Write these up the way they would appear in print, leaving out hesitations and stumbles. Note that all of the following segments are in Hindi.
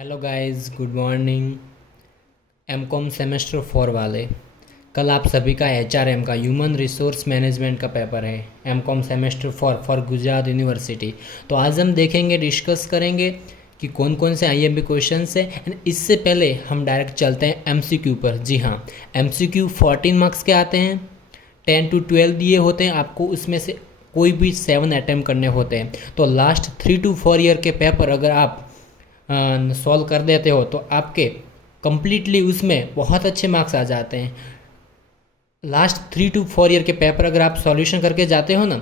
Hello guys, good morning. MCom semester 4 वाले, कल आप सभी का एचआरएम का ह्यूमन रिसोर्स मैनेजमेंट का पेपर है। MCom semester 4 for Gujarat university. तो आज हम देखेंगे, डिस्कस करेंगे कि कौन कौन से आईएमपी क्वेश्चंस हैं। एंड इससे पहले हम डायरेक्ट चलते हैं एमसीक्यू पर। जी हाँ, एमसीक्यू 14 मार्क्स के आते हैं, 10 to 12 दिए होते हैं आपको, उसमें से कोई भी 7 अटैम्प्ट करने होते हैं। तो लास्ट 3 to 4 ईयर के पेपर अगर आप सॉल्व कर देते हो तो आपके कंप्लीटली उसमें बहुत अच्छे मार्क्स आ जाते हैं। लास्ट 3 to 4 ईयर के पेपर अगर आप सॉल्यूशन करके जाते हो ना,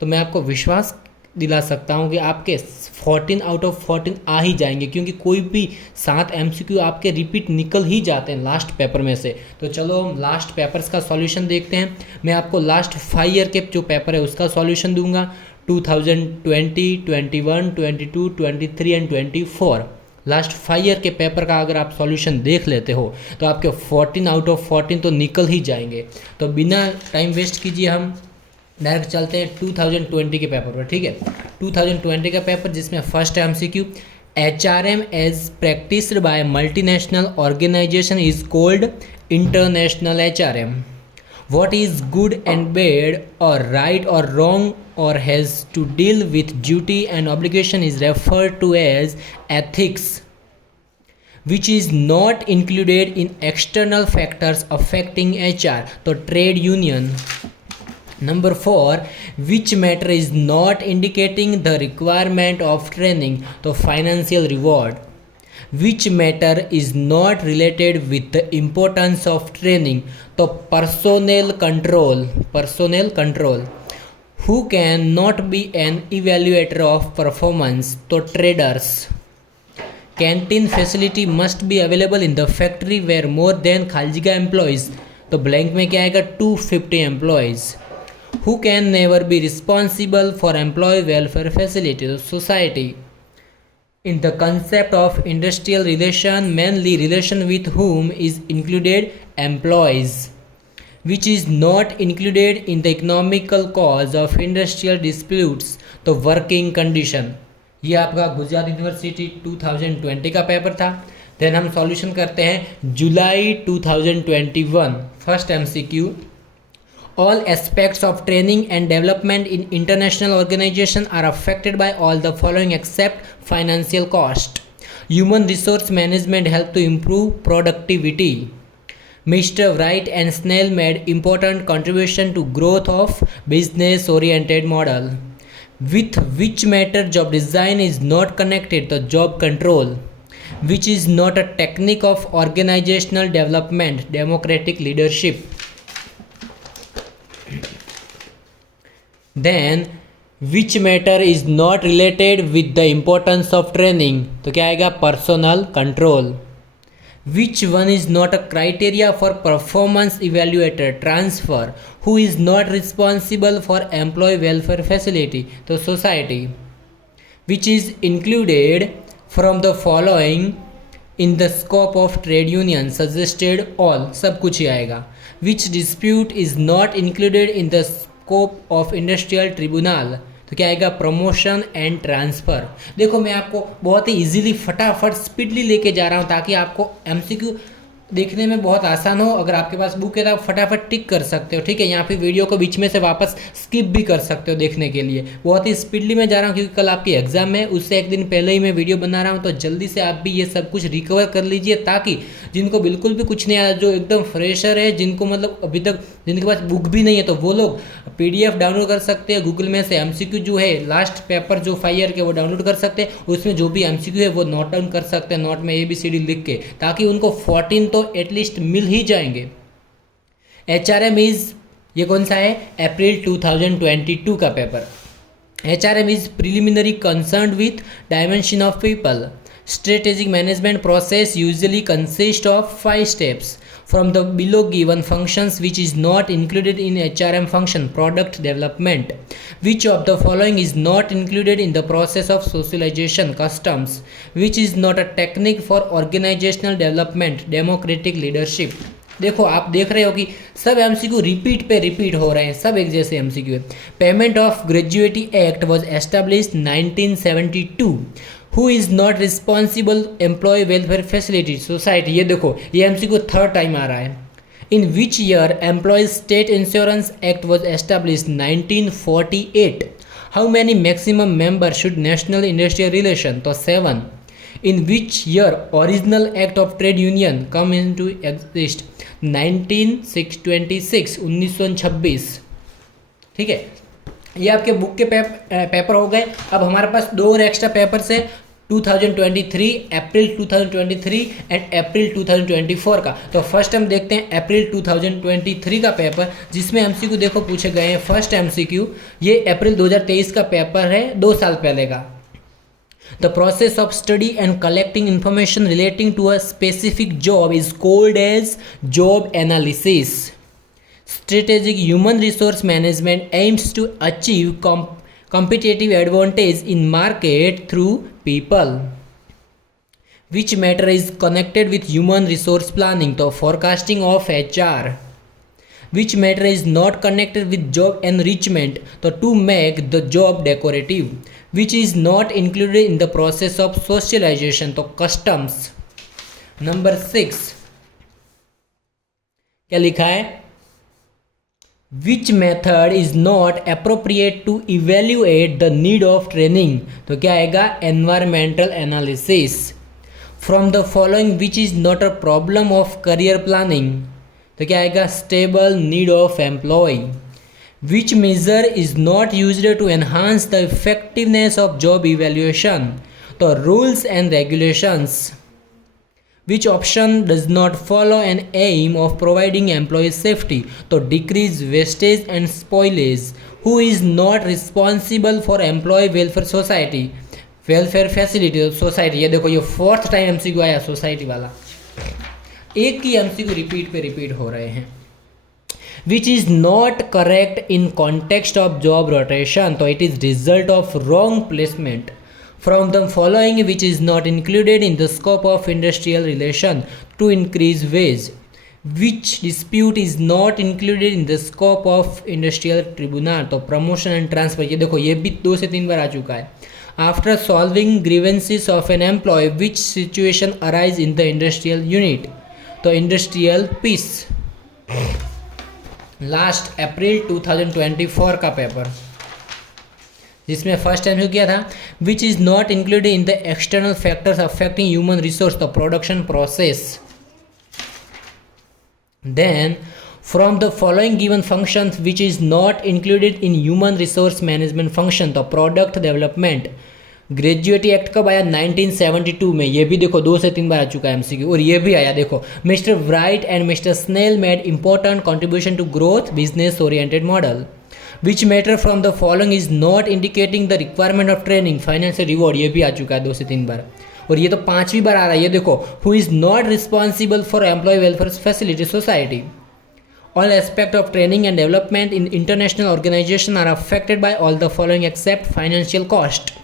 तो मैं आपको विश्वास दिला सकता हूँ कि आपके 14 आउट ऑफ 14 आ ही जाएंगे, क्योंकि कोई भी 7 एमसीक्यू आपके रिपीट निकल ही जाते हैं लास्ट पेपर में से। तो चलो हम लास्ट पेपर्स का सॉल्यूशन देखते हैं। मैं आपको लास्ट 5 ईयर के जो पेपर है उसका सॉल्यूशन दूंगा, 2020, 21, 22, 23 एंड 24। लास्ट 5 ईयर के पेपर का अगर आप सॉल्यूशन देख लेते हो तो आपके 14 आउट ऑफ 14 तो निकल ही जाएंगे। तो बिना टाइम वेस्ट कीजिए हम डायरेक्ट चलते हैं 2020 के पेपर पर। ठीक है, 2020 का पेपर जिसमें first MCQ, HRM as practised by multinational organisation is called international HRM. What is good and bad or right or wrong or has to deal with duty and obligation is referred to as ethics, which is not included in external factors affecting HR. तो trade union. Number 4, which matter is not indicating the requirement of training, तो financial reward. Which matter is not related with the importance of training, तो personnel control. Who can not be an evaluator of performance, तो traders. Canteen facility must be available in the factory where more than खालजिगा employees, तो blank में क्या आएगा, 250 employees. Who can never be responsible for employee welfare facility, तो society. In the concept of industrial relation, mainly relation with whom is included employees, which is not included in the economical cause of industrial disputes, तो working condition। ये आपका गुजरात यूनिवर्सिटी 2020 का पेपर था। देन हम सॉल्यूशन करते हैं जुलाई 2021 first MCQ. All aspects of training and development in international organization are affected by all the following except financial cost. Human resource management help to improve productivity. Mr. Wright and Snell made important contribution to growth of business oriented model. With which matter job design is not connected to job control, which is not a technique of organizational development, democratic leadership. Then which matter is not related with the importance of training, तो क्या आएगा, personal control. Which one is not a criteria for performance evaluator transfer, who is not responsible for employee welfare facility, तो society. Which is included from the following in the scope of trade union, suggested all, सब कुछ ही आएगा. Which dispute is not included in the scope of industrial tribunal, तो क्या आएगा, प्रमोशन एंड ट्रांसफ़र। देखो मैं आपको बहुत ही इजीली फटाफट स्पीडली लेके जा रहा हूँ ताकि आपको एमसीक्यू देखने में बहुत आसान हो। अगर आपके पास बुक है तो आप फटाफट टिक कर सकते हो। ठीक है, यहाँ पे वीडियो को बीच में से वापस स्किप भी कर सकते हो देखने के लिए। बहुत ही स्पीडली मैं जा रहा हूँ क्योंकि कल आपकी एग्जाम है, उससे एक दिन पहले ही मैं वीडियो बना रहा हूँ। तो जल्दी से आप भी ये सब कुछ रिकवर कर लीजिए ताकि जिनको बिल्कुल भी कुछ नहीं आया, जो एकदम फ्रेशर है, जिनको मतलब अभी तक जिनके पास बुक भी नहीं है, तो वो लोग PDF डाउनलोड कर सकते हैं गूगल में से। एमसीक्यू जो है लास्ट पेपर जो 5 ईयर के वो डाउनलोड कर सकते हैं, उसमें जो भी एमसीक्यू है वो नोट डाउन कर सकते हैं, नोट में ABCD लिख के, ताकि उनको 14 तो एटलीस्ट मिल ही जाएंगे। HRM इज, ये कौन सा है, अप्रैल 2022 का paper. HRM is preliminary concerned with dimension of people. Strategic management process usually consists of 5 steps from the below given functions which is not included in HRM function, product development. Which of the following is not included in the process of socialization, customs? Which is not a technique for organizational development, democratic leadership? देखो आप देख रहे हो कि सब एमसीक्यू रिपीट पे रिपीट हो रहे हैं, सब एक जैसे एमसीक्यू है। Payment of gratuity act was established 1972. Who is not responsible employ welfare facility society, ये देखो ये एमसीक्यू थर्ड टाइम आ रहा है। In which year employees state insurance act was establish 1948। How many maximum member should national industrial relation, तो 7। In which year original act of trade union come in to exist, 1926 1926। ठीक है, ये आपके बुक के पेपर हो गए। अब हमारे पास दो और एक्स्ट्रा पेपर्स है, 2023 अप्रैल 2023 एंड अप्रैल 2024 का। तो फर्स्ट हम देखते हैं अप्रैल 2023 का पेपर, जिसमें एमसीक्यू देखो पूछे गए हैं। फर्स्ट एमसीक्यू ये अप्रैल 2023 का पेपर है, 2 साल पहले का। The process of study and collecting information relating to a specific job is called as job analysis. Strategic human resource management aims to achieve competitive advantage in market through people. Which matter is connected with human resource planning, तो forecasting of HR. Which matter is not connected with job enrichment, तो to make the job decorative. Which is not included in the process of socialization, तो customs. Number 6 क्या लिखा है? Which method is not appropriate to evaluate the need of training, तो क्या आएगा? Environmental analysis. From the following which is not a problem of career planning, तो क्या आएगा? Stable need of employee. Which measure is not used to enhance the effectiveness of job evaluation, तो rules and regulations. Which option does not follow an aim of providing employee safety, तो decrease wastage and spoilage. Who is not responsible for employee welfare society, welfare facility society। ये देखो ये फोर्थ टाइम एमसीक्यू आया सोसाइटी वाला, एक ही एमसीक्यू रिपीट पे रिपीट हो रहे हैं। Which is not correct in context of job rotation, तो it is result of wrong placement. From the following which is not included in the scope of industrial relation to increase wage, which dispute is not included in the scope of industrial tribunal, तो promotion and transfer। ये देखो ये भी 2 से 3 बार आ चुका है। After solving grievances of an employee, which situation arise in the industrial unit, तो industrial peace। लास्ट अप्रैल 2024 का पेपर, जिसमें फर्स्ट टाइम किया था which is not included in the external factors affecting human resource, the production process. Then from the following given functions which is not included in human resource management function, the product development. Gratuity act कब आया? 1972 में। ये भी देखो 2 से 3 बार आ चुका है एमसीक्यू। और ये भी आया देखो, mister Wright and mister Snell made important contribution to growth business oriented model. Which matter from the following is not indicating the requirement of training, financial reward। ये भी आ चुका है 2 से 3 बार। और ये तो 5वीं बार आ रहा है। ये देखो, who is not responsible for employee welfare facility society। All aspects of training and development in international organization are affected by all the following except financial cost।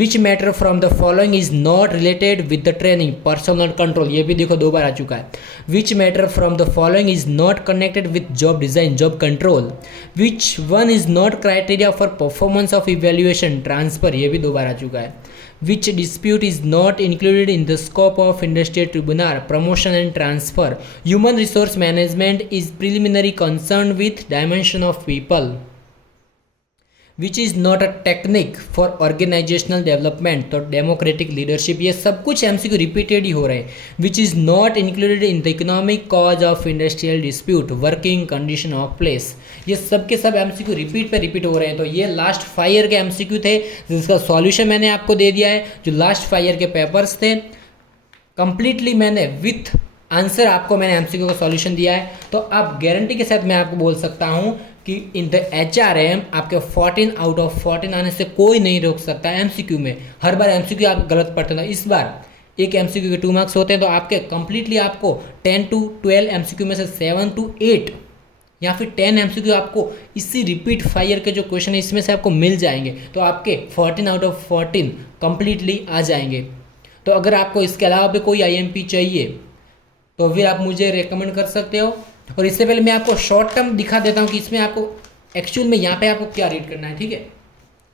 Which matter from the following is not related with the training, personal control। ये भी देखो 2 बार आ चुका है। Which matter from the following is not connected with job design, job control। Which one is not criteria for performance of evaluation, transfer। ये भी 2 बार आ चुका है। Which dispute is not included in the scope of industrial tribunal, promotion and transfer। Human resource management is preliminary concerned with dimension of people। Which is not a technique for organisational development, तो डेमोक्रेटिक लीडरशिप। ये सब कुछ एमसीक्यू रिपीटेड ही हो रहे हैं। Which is not included in the economic cause of industrial dispute, working condition of place. ये सब के सब एमसीक्यू रिपीट पे रिपीट हो रहे हैं। तो ये लास्ट 5 ईयर के एमसीक्यू थे, जिसका सॉल्यूशन मैंने आपको दे दिया है। जो लास्ट 5 ईयर के पेपर्स थे कंप्लीटली मैंने विथ आंसर आपको मैंने एमसीक्यू का सॉल्यूशन दिया है। तो अब गारंटी के साथ मैं आपको बोल सकता हूँ कि इन द एचआरएम आपके 14 आउट ऑफ 14 आने से कोई नहीं रोक सकता है। एमसीक्यू में हर बार एमसीक्यू आप गलत पढ़ते हैं, इस बार एक एमसीक्यू के 2 मार्क्स होते हैं, तो आपके कंप्लीटली आपको 10 to 12 एमसीक्यू में से 7 to 8 या फिर 10 एमसीक्यू आपको इसी रिपीट 5 ईयर के जो क्वेश्चन है इसमें से आपको मिल जाएंगे। तो आपके 14 आउट ऑफ 14 कंप्लीटली आ जाएंगे। तो अगर आपको इसके अलावा भी कोई आईएमपी चाहिए तो फिर आप मुझे रेकमेंड कर सकते हो। और इससे पहले मैं आपको शॉर्ट टर्म दिखा देता हूँ कि इसमें आपको एक्चुअल में यहाँ पे आपको क्या रीड करना है। ठीक है,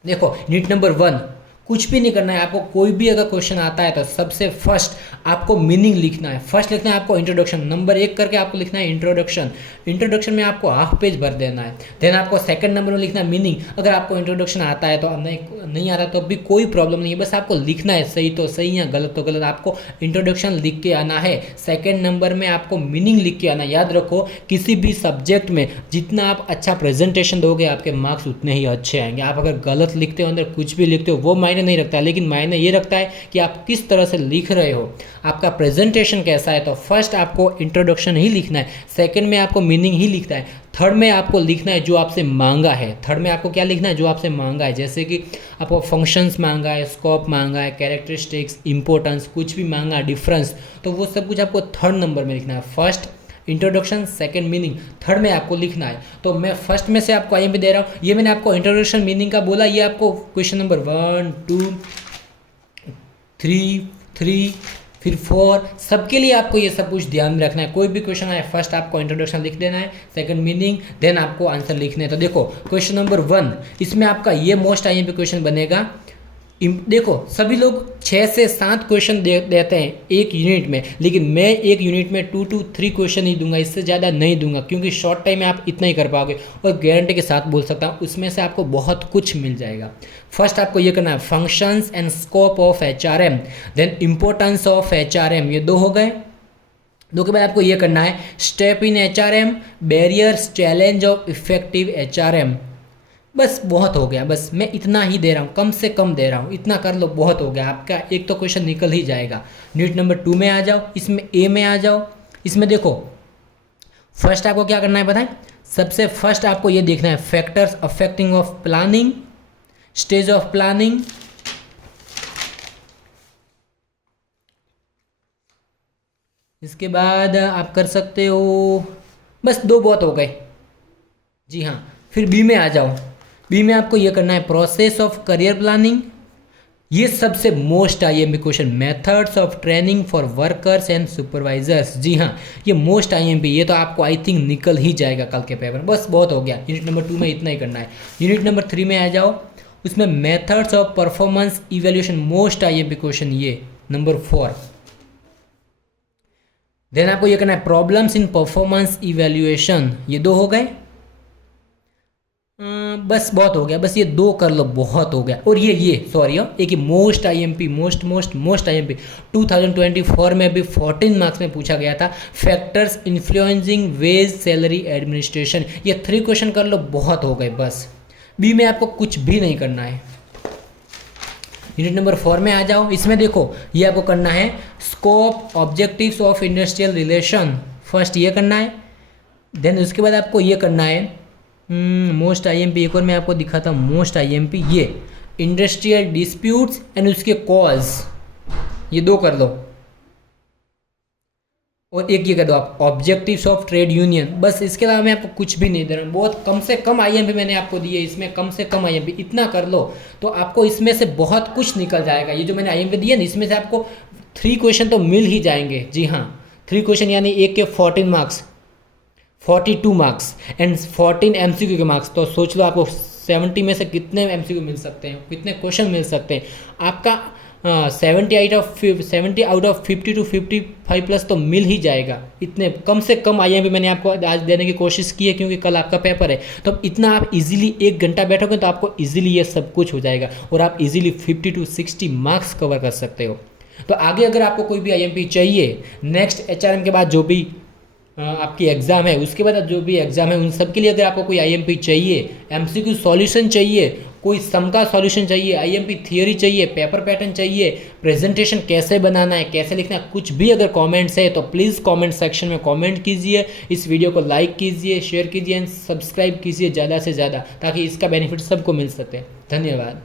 देखो नीट नंबर 1 कुछ भी नहीं करना है आपको। कोई भी अगर क्वेश्चन आता है तो सबसे फर्स्ट आपको मीनिंग लिखना है। फर्स्ट लिखना है आपको इंट्रोडक्शन, नंबर 1 करके आपको लिखना है इंट्रोडक्शन। इंट्रोडक्शन में आपको हाफ पेज भर देना है। देन आपको सेकंड नंबर में लिखना है मीनिंग। अगर आपको इंट्रोडक्शन आता है तो नहीं आता तो भी कोई प्रॉब्लम नहीं है, बस आपको लिखना है, सही तो सही या गलत तो गलत। आपको इंट्रोडक्शन लिख के आना है। सेकंड नंबर में आपको मीनिंग लिख के आना। याद रखो किसी भी सब्जेक्ट में जितना आप अच्छा प्रेजेंटेशन दोगे आपके मार्क्स उतने ही अच्छे आएंगे। आप अगर गलत लिखते हो, अंदर कुछ भी लिखते हो, वो मायने नहीं रखता है, लेकिन मायने ये रखता है कि आप किस तरह से लिख रहे हो, आपका प्रेजेंटेशन कैसा है। तो फर्स्ट आपको इंट्रोडक्शन ही लिखना है, सेकंड में आपको मीनिंग ही लिखना है, थर्ड में आपको लिखना है जो आपसे मांगा है। थर्ड में आपको क्या लिखना है, जो आपसे मांगा है। जैसे कि आपको फंक्शंस मांगा है, स्कोप मांगा है, कैरेक्टरिस्टिक्स, इंपॉर्टेंस, कुछ भी मांगा है, डिफरेंस, तो वो सब कुछ आपको थर्ड नंबर में लिखना है। First introduction, second meaning, third में आपको लिखना है। तो मैं फर्स्ट में से आपको IMP दे रहा हूँ। ये मैंने आपको इंट्रोडक्शन मीनिंग का बोला, ये आपको क्वेश्चन नंबर 1 2 3 फिर 4 सबके लिए आपको ये सब कुछ ध्यान में रखना है। कोई भी क्वेश्चन आए फर्स्ट आपको इंट्रोडक्शन लिख देना है, सेकंड मीनिंग, देन आपको आंसर लिखने हैं। तो देखो क्वेश्चन नंबर 1, इसमें आपका ये मोस्ट IMP क्वेश्चन बनेगा। देखो सभी लोग 6 से 7 क्वेश्चन देते हैं एक यूनिट में, लेकिन मैं एक यूनिट में 2 to 3 क्वेश्चन ही दूंगा, इससे ज़्यादा नहीं दूंगा, क्योंकि शॉर्ट टाइम में आप इतना ही कर पाओगे। और गारंटी के साथ बोल सकता हूँ उसमें से आपको बहुत कुछ मिल जाएगा। फर्स्ट आपको ये करना है functions and scope of HRM, then importance of HRM, ये 2 हो गए। 2 के बाद आपको ये करना है step in HRM, barriers, challenge of effective HRM। बस बहुत हो गया, बस मैं इतना ही दे रहा हूँ, कम से कम दे रहा हूँ, इतना कर लो, बहुत हो गया। आपका एक तो क्वेश्चन निकल ही जाएगा। यूनिट नंबर 2 में आ जाओ, इसमें A में आ जाओ। इसमें देखो फर्स्ट आपको क्या करना है बताएं। सबसे फर्स्ट आपको ये देखना है factors affecting of planning, stage of planning, इसके बाद आप कर सकते हो, बस 2 बहुत हो गए जी हाँ। फिर B में आ जाओ। B में आपको ये करना है प्रोसेस ऑफ करियर प्लानिंग, ये सबसे most IMP question, methods of training for workers and supervisors. जी हाँ, ये मोस्ट IMP, ये तो आपको आई थिंक निकल ही जाएगा कल के पेपर। बस बहुत हो गया, यूनिट नंबर 2 में इतना ही करना है। यूनिट नंबर 3 में आ जाओ, उसमें methods of performance evaluation, most IMP question, ये नंबर 4। देन आपको ये करना है प्रॉब्लम्स इन परफॉर्मेंस इवेल्यूएशन, ये 2 हो गए। बस बहुत हो गया, बस ये 2 कर लो, बहुत हो गया। और ये सॉरी एक मोस्ट IMP, मोस्ट IMP 2024 में भी 14 मार्क्स में पूछा गया था, factors influencing wage salary administration, ये 3 क्वेश्चन कर लो, बहुत हो गए। बस B में आपको कुछ भी नहीं करना है। यूनिट नंबर 4 में आ जाओ। इसमें देखो ये आपको करना है scope objectives of industrial relation, first ये करना है। देन उसके बाद आपको ये करना है मोस्ट IMP, एक और मैं आपको दिखाता हूँ मोस्ट IMP, ये इंडस्ट्रियल डिस्प्यूट्स एंड उसके कॉज, ये 2 कर लो। और एक ये कर दो आप ऑब्जेक्टिव्स ऑफ ट्रेड यूनियन, बस इसके अलावा मैं आपको कुछ भी नहीं दे रहा हूँ। बहुत कम से कम IMP मैंने आपको दिए, इसमें कम से कम IMP इतना कर लो तो आपको इसमें से बहुत कुछ निकल जाएगा। ये जो मैंने IMP दिए ना, इसमें से आपको 3 क्वेश्चन तो मिल ही जाएंगे। जी हाँ, 3 क्वेश्चन यानी एक के 14 मार्क्स, 42 मार्क्स एंड 14 MCQ के मार्क्स। तो सोच लो आपको 70 में से कितने MCQ मिल सकते हैं, कितने क्वेश्चन मिल सकते हैं। आपका 70 आउट ऑफ 50 to 55 प्लस तो मिल ही जाएगा। इतने कम से कम IMP मैंने आपको आज देने की कोशिश की है, क्योंकि कल आपका पेपर है। तो अब इतना आप इजीली 1 घंटा बैठोगे तो आपको इजीली ये सब कुछ हो जाएगा और आप इजीली 50 to 60 मार्क्स कवर कर सकते हो। तो आगे अगर आपको कोई भी IMP चाहिए, नेक्स्ट HRM के बाद जो भी आपकी एग्ज़ाम है, उसके बाद जो भी एग्ज़ाम है, उन सब के लिए अगर आपको कोई IMP चाहिए, MCQ सॉल्यूशन चाहिए, कोई सम का सॉल्यूशन चाहिए, IMP थियोरी चाहिए, पेपर पैटर्न चाहिए, प्रेजेंटेशन कैसे बनाना है, कैसे लिखना है, कुछ भी अगर कमेंट्स है तो प्लीज़ कमेंट सेक्शन में कमेंट कीजिए। इस वीडियो को लाइक कीजिए, शेयर कीजिए एंड सब्सक्राइब कीजिए ज़्यादा से ज़्यादा, ताकि इसका बेनिफिट सबको मिल सके। धन्यवाद।